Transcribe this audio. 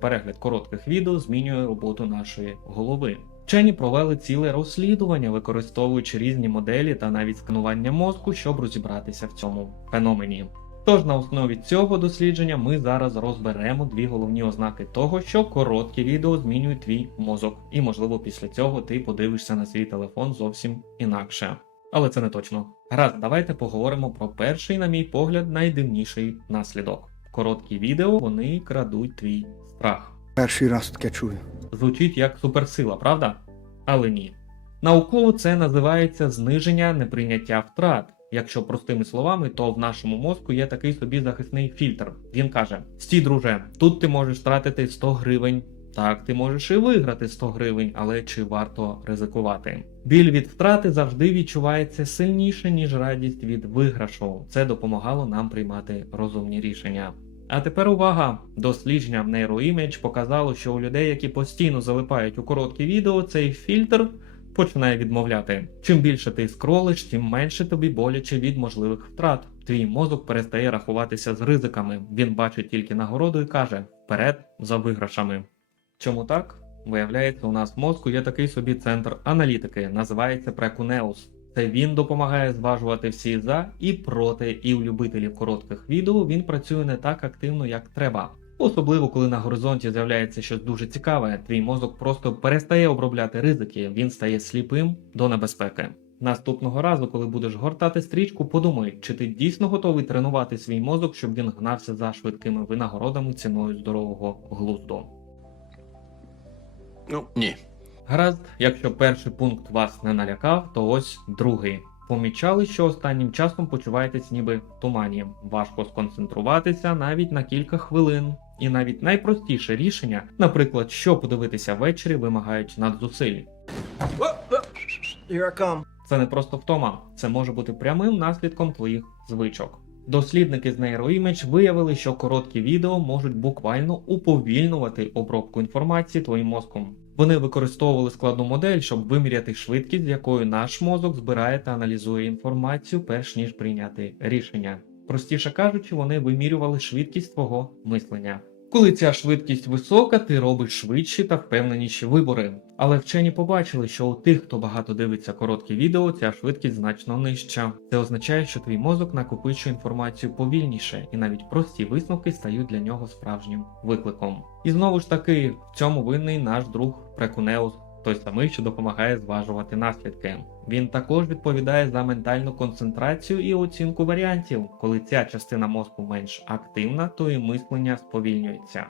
Перегляд коротких відео змінює роботу нашої голови. Вчені провели ціле розслідування, використовуючи різні моделі та навіть сканування мозку, щоб розібратися в цьому феномені. Тож на основі цього дослідження ми зараз розберемо дві головні ознаки того, що короткі відео змінюють твій мозок, і можливо після цього ти подивишся на свій телефон зовсім інакше. Але це не точно. Гаразд, давайте поговоримо про перший, на мій погляд, найдивніший наслідок. Короткі відео вони крадуть твій страх. Перший раз таке чую. Звучить як суперсила, правда? Але ні. Науково це називається зниження неприйняття втрат. Якщо простими словами, то в нашому мозку є такий собі захисний фільтр. Він каже: Стій, друже, тут ти можеш втратити 100 гривень. Так, ти можеш і виграти 100 гривень, але чи варто ризикувати? Біль від втрати завжди відчувається сильніше, ніж радість від виграшу. Це допомагало нам приймати розумні рішення. А тепер увага! Дослідження в NeuroImage показало, що у людей, які постійно залипають у короткі відео, цей фільтр починає відмовляти. Чим більше ти скролиш, тим менше тобі боляче від можливих втрат. Твій мозок перестає рахуватися з ризиками. Він бачить тільки нагороду і каже: вперед за виграшами. Чому так? Виявляється, у нас в мозку є такий собі центр аналітики, називається прекунеус. Це він допомагає зважувати всі за і проти, і у любителів коротких відео він працює не так активно, як треба. Особливо коли на горизонті з'являється щось дуже цікаве, твій мозок просто перестає обробляти ризики, він стає сліпим до небезпеки. Наступного разу, коли будеш гортати стрічку, подумай, чи ти дійсно готовий тренувати свій мозок, щоб він гнався за швидкими винагородами ціною здорового глузду. Ну, ні. Гаразд, якщо перший пункт вас не налякав, то ось другий. Помічали, що останнім часом почуваєтесь ніби в тумані. Важко сконцентруватися навіть на кілька хвилин. І навіть найпростіше рішення, наприклад, що подивитися ввечері, вимагають надзусиль. Це не просто втома, це може бути прямим наслідком твоїх звичок. Дослідники з NeuroImage виявили, що короткі відео можуть буквально уповільнювати обробку інформації твоїм мозком. Вони використовували складну модель, щоб виміряти швидкість, з якою наш мозок збирає та аналізує інформацію, перш ніж прийняти рішення. Простіше кажучи, вони вимірювали швидкість твого мислення. Коли ця швидкість висока, ти робиш швидші та впевненіші вибори. Але вчені побачили, що у тих, хто багато дивиться короткі відео, ця швидкість значно нижча. Це означає, що твій мозок накопичує інформацію повільніше, і навіть прості висновки стають для нього справжнім викликом. І знову ж таки, в цьому винний наш друг Прекунеус, той самий, що допомагає зважувати наслідки. Він також відповідає за ментальну концентрацію і оцінку варіантів. Коли ця частина мозку менш активна, то і мислення сповільнюється.